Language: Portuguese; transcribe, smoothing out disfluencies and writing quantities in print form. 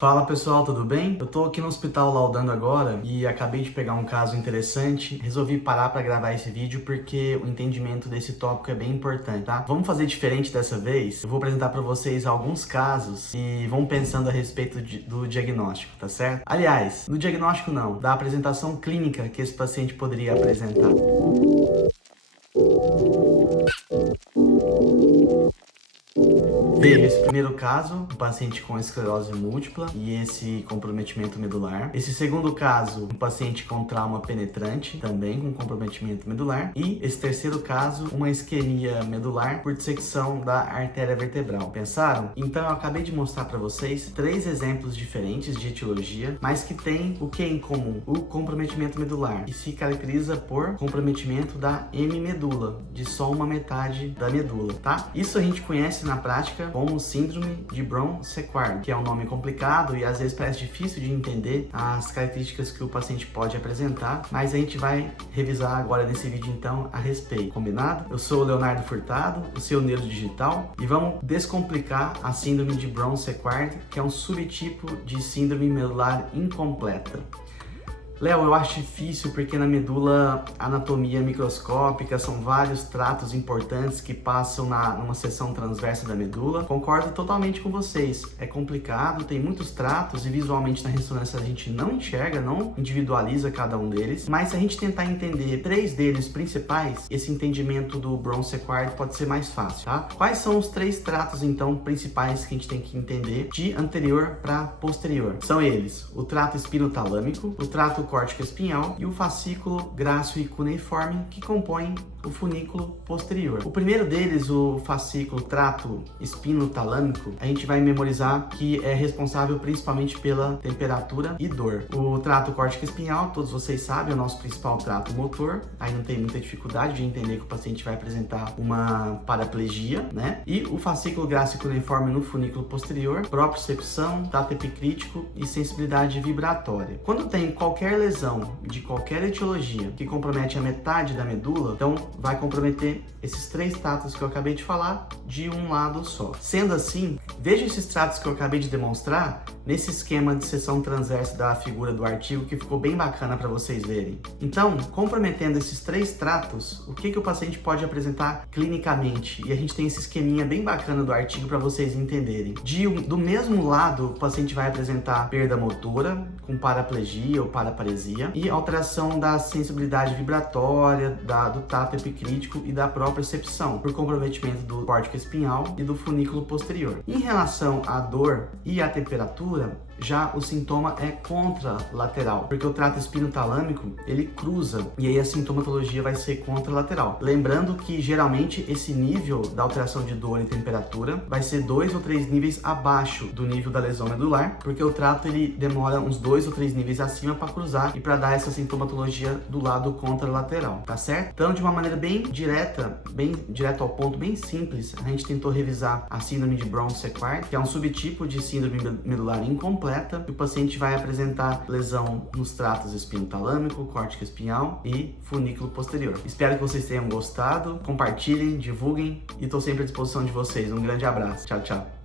Fala pessoal, tudo bem? Eu tô aqui no hospital laudando agora e acabei de pegar um caso interessante. Resolvi parar para gravar esse vídeo porque o entendimento desse tópico é bem importante, tá? Vamos fazer diferente dessa vez? Eu vou apresentar para vocês alguns casos e vamos pensando a respeito do diagnóstico, tá certo? Aliás, no diagnóstico não, da apresentação clínica que esse paciente poderia apresentar. Teve esse primeiro caso, um paciente com esclerose múltipla e esse comprometimento medular. Esse segundo caso, um paciente com trauma penetrante, também com comprometimento medular. E esse terceiro caso, uma isquemia medular por dissecção da artéria vertebral. Pensaram? Então eu acabei de mostrar para vocês 3 exemplos diferentes de etiologia, mas que tem o que em comum? O comprometimento medular, que se caracteriza por comprometimento da hemimedula, de só uma metade da medula, tá? Isso a gente conhece na prática como síndrome de Brown-Séquard, que é um nome complicado e às vezes parece difícil de entender as características que o paciente pode apresentar, mas a gente vai revisar agora nesse vídeo então a respeito, combinado? Eu sou o Leonardo Furtado, o seu neuro digital, e vamos descomplicar a síndrome de Brown-Séquard, que é um subtipo de síndrome medular incompleta. Léo, eu acho difícil porque na medula a anatomia microscópica são vários tratos importantes que passam numa seção transversa da medula. Concordo totalmente com vocês. É complicado, tem muitos tratos e visualmente na ressonância a gente não enxerga, não individualiza cada um deles. Mas se a gente tentar entender 3 deles principais, esse entendimento do Brown-Séquard pode ser mais fácil, tá? Quais são os 3 tratos então principais que a gente tem que entender de anterior para posterior? São eles: o trato espinotalâmico, o trato córtico espinhal e o fascículo grácil e cuneiforme, que compõem o funículo posterior. O primeiro deles, o fascículo trato espinotalâmico, a gente vai memorizar que é responsável principalmente pela temperatura e dor. O trato córtico espinhal, todos vocês sabem, é o nosso principal trato motor, aí não tem muita dificuldade de entender que o paciente vai apresentar uma paraplegia, né? E o fascículo grácil e cuneiforme no funículo posterior, propriocepção, tato epicrítico e sensibilidade vibratória. Quando tem qualquer lesão de qualquer etiologia que compromete a metade da medula, então vai comprometer esses 3 tratos que eu acabei de falar de um lado só. Sendo assim, veja esses tratos que eu acabei de demonstrar nesse esquema de seção transversa da figura do artigo, que ficou bem bacana para vocês verem. Então, comprometendo esses 3 tratos, o que o paciente pode apresentar clinicamente? E a gente tem esse esqueminha bem bacana do artigo para vocês entenderem. Do mesmo lado, o paciente vai apresentar perda motora, com paraplegia ou paraparesia, e alteração da sensibilidade vibratória, do tato epicrítico e da propriocepção, por comprometimento do córtico espinhal e do funículo posterior. Em relação à dor e à temperatura, já o sintoma é contralateral, porque o trato espinotalâmico ele cruza e aí a sintomatologia vai ser contralateral. Lembrando que geralmente esse nível da alteração de dor e temperatura vai ser 2 ou 3 níveis abaixo do nível da lesão medular, porque o trato ele demora uns 2 ou 3 níveis acima para cruzar e para dar essa sintomatologia do lado contralateral, tá certo? Então, de uma maneira bem direta ao ponto, bem simples, a gente tentou revisar a síndrome de Brown-Séquard, que é um subtipo de síndrome medular incompleta, e o paciente vai apresentar lesão nos tratos espinotalâmico, córtico espinhal e funículo posterior. Espero que vocês tenham gostado, compartilhem, divulguem e estou sempre à disposição de vocês. Um grande abraço. Tchau, tchau.